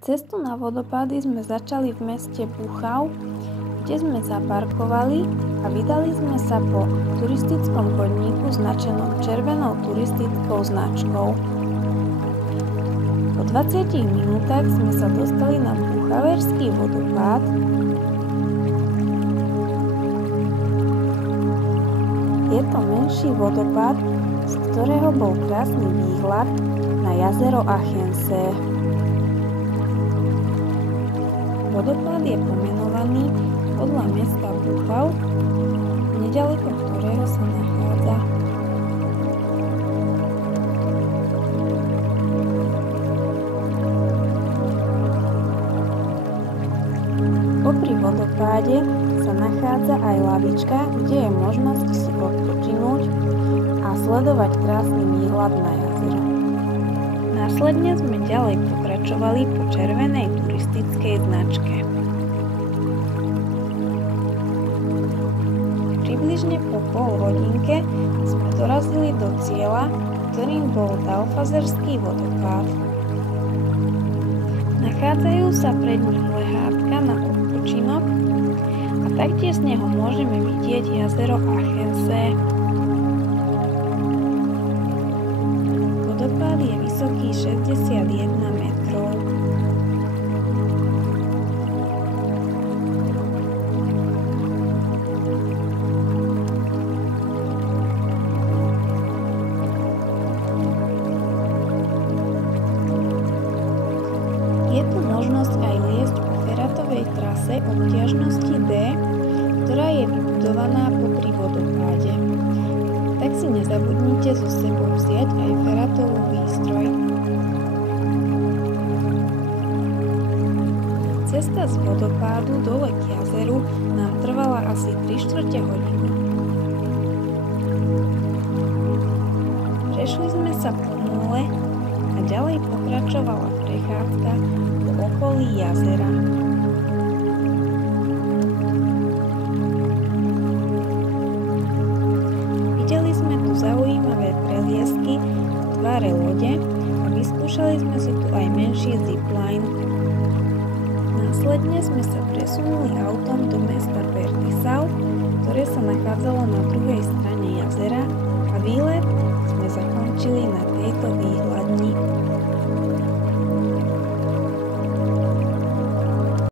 Cestu na vodopády sme začali v meste Buchau, kde sme zaparkovali a vydali sme sa po turistickom chodníku značenom červenou turistickou značkou. Po 20 minútach sme sa dostali na Buchauerský vodopád. Je to menší vodopád, z ktorého bol krásny výhľad na jazero Achensee. Vodopád je pomenovaný podľa mesta Buchau, neďaleko ktorého sa nachádza. Popri vodopáde sa nachádza aj lavička, kde je možnosť si odpočinúť a sledovať krásny výhľad na jazero. Následne sme ďalej pokračovali po červenej turistickej značke. Približne po pol hodinke sme dorazili do cieľa, ktorým bol Dalfazerský vodopád. Nachádzajú sa pred ním lehátka na odpočinok a taktiež z neho môžeme vidieť jazero Achensee. Vodopád je vysoký 61 metrov. Je tu možnosť aj liesť po feratovej trase obťažnosti D, ktorá je vybudovaná popri vodopáde. Tak si nezabudnite so sebou vziať aj feratovú výstroj. Cesta z vodopádu dole k jazeru nám trvala asi 3/4 hodiny. Prešli sme sa po múle a ďalej pokračovala prechádzka po okolí jazera. Videli sme tu zaujímavé preliesky v tvare lode a vyskúšali sme si tu aj menší zipline. Následne sme sa presunuli autom do mesta Perth.